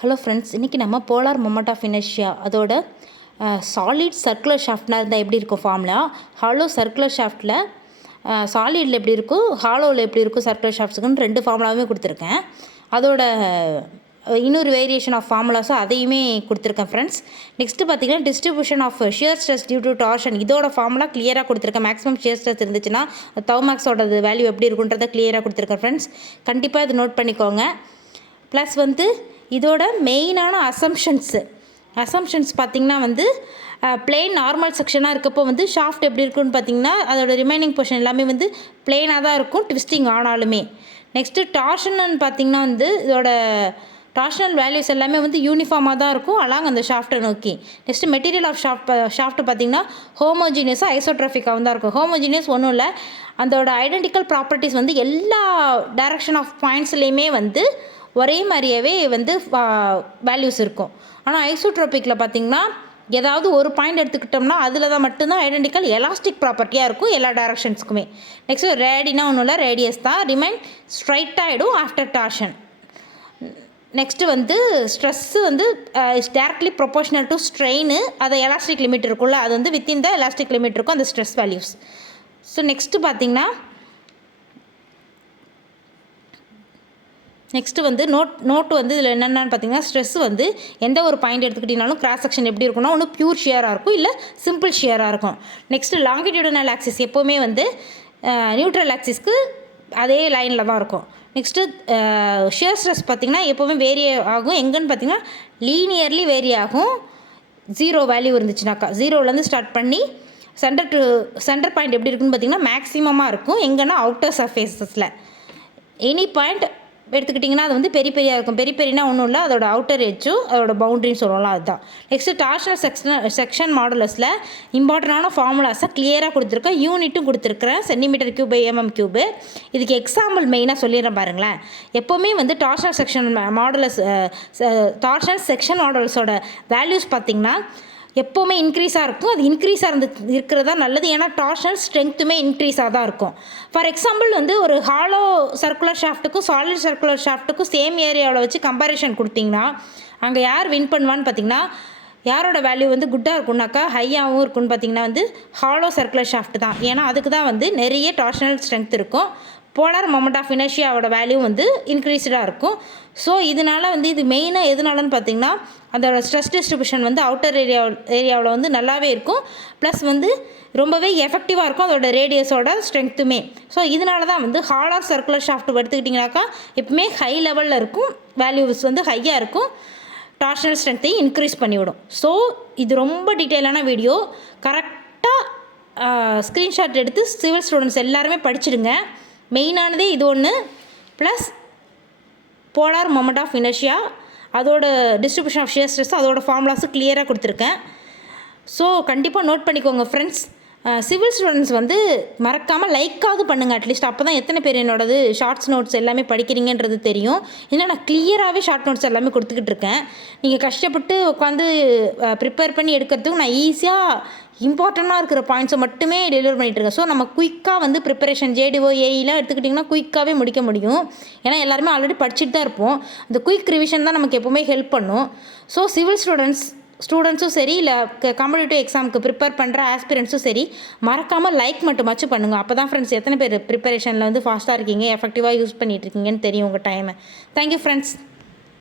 Hello friends, இன்றைக்கி நம்ம polar moment of inertia அதோட சாலிட் சர்க்குலர் ஷாஃப்ட்னா இருந்தால் எப்படி இருக்கும் ஃபார்முலா, ஹாலோ சர்க்குலர் ஷாஃப்ட்டில் சாலிடில் எப்படி இருக்கும், ஹாலோவில் எப்படி இருக்கும் சர்க்குலர் ஷாஃப்ட்ஸுக்குன்னு 2 ஃபார்முலாவே கொடுத்துருக்கேன். அதோட இன்னொரு வேரியேஷன் ஆஃப் ஃபார்முலாஸும் அதையுமே கொடுத்துருக்கேன் ஃப்ரெண்ட்ஸ். நெக்ஸ்ட்டு பார்த்தீங்கன்னா distribution of shear stress due to torsion, இதோட ஃபார்முலா கிளியராக கொடுத்துருக்கேன். மேக்ஸிமம் ஷியர் ஸ்ட்ரெஸ் இருந்துச்சுன்னா தௌமேக்ஸோட வேல்யூ எப்படி இருக்குன்றதை கிளியராக கொடுத்துருக்கேன் ஃப்ரெண்ட்ஸ். கண்டிப்பாக இது நோட் பண்ணிக்கோங்க. ப்ளஸ் இதோட மெயினான அசம்ஷன்ஸ் பார்த்திங்கன்னா பிளெயின் நார்மல் செக்ஷனாக இருக்கப்போ ஷாஃப்ட் எப்படி இருக்குன்னு பார்த்திங்கன்னா அதோட ரிமைனிங் போர்ஷன் எல்லாமே பிளெயினாக தான் இருக்கும், ட்விஸ்டிங் ஆனாலுமே. நெக்ஸ்ட்டு டார்ஷன்னு பார்த்திங்கன்னா இதோட டார்ஷனல் வேல்யூஸ் எல்லாமே யூனிஃபார்மாக தான் இருக்கும் அலாங் அந்த ஷாஃப்ட்டை நோக்கி. நெக்ஸ்ட்டு மெட்டீரியல் ஆஃப் ஷாஃப்ட் பார்த்திங்கன்னா ஹோமோஜீனியஸாக ஐசோட்ராஃபிக்காக தான் இருக்கும். ஹோமோஜீனியஸ் ஒன்றும் இல்லை, அதோட ஐடென்டிக்கல் ப்ராப்பர்ட்டிஸ் எல்லா டைரக்ஷன் ஆஃப் பாயிண்ட்ஸ்லேயுமே ஒரே மாதிரியாவே வேல்யூஸ் இருக்கும். ஆனால் ஐசோட்ரோபிக்கில் பார்த்திங்கன்னா ஏதாவது ஒரு பாயிண்ட் எடுத்துக்கிட்டோம்னா அதில் தான் மட்டும்தான் ஐடென்டிக்கல் எலாஸ்டிக் ப்ராப்பர்ட்டியாக இருக்கும் எல்லா டைரக்ஷன்ஸுக்குமே. நெக்ஸ்ட்டு ரேடினா ஒன்றும் இல்லை, ரேடியஸ் தான், ரிமைன் ஸ்ட்ரைட்டாகிடும் after torsion. Next stress is directly proportional to strain. அது எலாஸ்டிக் லிமிட் இருக்குல்ல, அது வித்தின் த எலாஸ்டிக் லிமிட் இருக்கும் அந்த ஸ்ட்ரெஸ் வேல்யூஸ். ஸோ நெக்ஸ்ட்டு பார்த்திங்கன்னா நெக்ஸ்ட்டு நோட்டு இதில் என்னென்னு பார்த்தீங்கன்னா ஸ்ட்ரெஸ் எந்த ஒரு பாயிண்ட் எடுத்துக்கிட்டிங்கனாலும் கிராஸ் செக்ஷன் எப்படி இருக்குன்னா ஒன்று பியூர் ஷியராக இருக்கும், இல்லை சிம்பிள் ஷியராக இருக்கும். நெக்ஸ்ட்டு லாங்கிடியூடனல் ஆக்சிஸ் எப்போவுமே நியூட்ரல் ஆக்சிஸ்க்கு அதே லைனில் தான் இருக்கும். நெக்ஸ்ட்டு ஷியர் ஸ்ட்ரெஸ் பார்த்திங்கன்னா எப்போவுமே வேரி ஆகும். எங்கன்னு பார்த்திங்கன்னா லீனியர்லி வேரி ஆகும். 0 வேல்யூ இருந்துச்சுனாக்கா 0லேருந்து ஸ்டார்ட் பண்ணி சென்டர் பாயிண்ட் எப்படி இருக்குன்னு பார்த்திங்கன்னா மேக்ஸிமமாக இருக்கும். எங்கன்னா அவுட்டர் சர்ஃபேஸஸில் எனி பாயிண்ட் எடுத்துக்கிட்டிங்கன்னா அது பெரியாக இருக்கும். பெரினா ஒன்றும் இல்லை, அதோட அவுட்டர் எட்ஜும் அதோட பவுண்ட்ரின்னு சொல்லலாம், அதுதான். நெக்ஸ்ட்டு டார்ஷனல் செக்ஷன் மாடுலஸில் இம்பார்ட்டண்டான ஃபார்முலாஸை கிளியராக கொடுத்துருக்கேன், யூனிட்டும் கொடுத்துருக்குறேன், centimetre cube by mm cube. இதுக்கு எக்ஸாம்பிள் மெயினாக சொல்லிடுறேன் பாருங்களேன். எப்போவுமே டார்ஷனல் செக்ஷன் மாடுலஸோட வேல்யூஸ் பார்த்திங்கன்னா எப்போவுமே இன்க்ரீஸாக இருக்கும். அது இன்க்ரீஸாக இருக்கிறதா நல்லது, ஏன்னா டார்ஷனல் ஸ்ட்ரென்த்துமே இன்க்ரீஸாக தான் இருக்கும். ஃபார் எக்ஸாம்பிள் ஒரு ஹாலோ சர்க்குலர் ஷாஃப்ட்டுக்கும் சாலிட் சர்க்குலர் ஷாஃப்ட்டுக்கும் சேம் ஏரியாவில் வச்சு கம்பேரிஷன் கொடுத்திங்கன்னா அங்கே யார் வின் பண்ணுவான்னு பார்த்திங்கன்னா யாரோட வேல்யூ குட்டாக இருக்கும்னாக்கா ஹையாகவும் இருக்குன்னு பார்த்திங்கன்னா ஹாலோ சர்க்குலர் ஷாஃப்ட் தான். ஏன்னா அதுக்கு தான் நிறைய டார்ஷனல் ஸ்ட்ரென்த் இருக்கும். போலார் மொமெண்ட் ஆஃப் இனர்ஷியாவோட வேல்யூ இன்க்ரீஸ்டாக இருக்கும். ஸோ இதனால் இது மெயினாக எதுனாலன்னு பார்த்திங்கன்னா அதோட ஸ்ட்ரெஸ் டிஸ்ட்ரிபியூஷன் அவுட்டர் ஏரியாவில் நல்லாவே இருக்கும். ப்ளஸ் ரொம்பவே எஃபெக்டிவாக இருக்கும் அதோட ரேடியஸோட ஸ்ட்ரென்த்துமே. ஸோ இதனால தான் ஹாலோ சர்க்குலர் ஷாஃப்ட் எடுத்துக்கிட்டிங்கனாக்கா எப்பவுமே ஹை லெவலில் இருக்கும், வேல்யூஸ் ஹையாக இருக்கும், டார்ஷனல் ஸ்ட்ரென்த்தையும் இன்க்ரீஸ் பண்ணிவிடும். ஸோ இது ரொம்ப டீட்டெயிலான வீடியோ. கரெக்டாக ஸ்க்ரீன்ஷாட் எடுத்து சிவில் ஸ்டூடெண்ட்ஸ் எல்லாருமே படிச்சுடுங்க. மெயினானதே இது ஒன்று. Plus polar moment of inertia அதோட டிஸ்ட்ரிபியூஷன் ஆஃப் ஷியர் ஸ்ட்ரெஸ் அதோட ஃபார்முலாஸும் கிளியராக கொடுத்துருக்கேன். ஸோ கண்டிப்பாக நோட் பண்ணிக்கோங்க ஃப்ரெண்ட்ஸ். சிவில் ஸ்டூடெண்ட்ஸ் மறக்காமல் லைக்காவது பண்ணுங்கள் அட்லீஸ்ட். அப்போ தான் எத்தனை பேர் என்னோடது ஷார்ட்ஸ் நோட்ஸ் எல்லாமே படிக்கிறீங்கன்றது தெரியும். ஏன்னா நான் கிளியராகவே ஷார்ட் நோட்ஸ் எல்லாமே கொடுத்துக்கிட்டு இருக்கேன். நீங்கள் கஷ்டப்பட்டு உட்காந்து ப்ரிப்பேர் பண்ணி எடுக்கிறதுக்கு நான் ஈஸியாக இம்பார்ட்டண்ட்டாக இருக்கிற பாயிண்ட்ஸை மட்டுமே டெலிவர் பண்ணிகிட்ருக்கேன். ஸோ நம்ம குயிக்காக ப்ரிப்பரேஷன் ஜேடிஓ ஏஇலாம் எடுத்துக்கிட்டிங்கன்னா குயிக்காகவே முடிக்க முடியும். ஏன்னா எல்லாருமே ஆல்ரெடி படிச்சுட்டு தான் இருப்போம். அந்த குயிக் ரிவிஷன் தான் நமக்கு எப்போவுமே ஹெல்ப் பண்ணும். ஸோ சிவில் ஸ்டூடெண்ட்ஸும் சரி, இல்லை காம்படிட்டிவ் எக்ஸாமுக்கு ப்ரிப்பேர் பண்ணுற ஆஸ்பிரண்ட்ஸும் சரி, மறக்காமல் லைக் மட்டுமாச்சும் பண்ணுங்கள். அப்போ தான் ஃப்ரெண்ட்ஸ் எத்தனை பேர் ப்ரிப்பரேஷனில் ஃபாஸ்ட்டாக இருக்கீங்க, எஃபெக்டிவாக யூஸ் பண்ணிகிட்ருக்கீங்கன்னு தெரியும் உங்கள் டைமை. Thank you friends.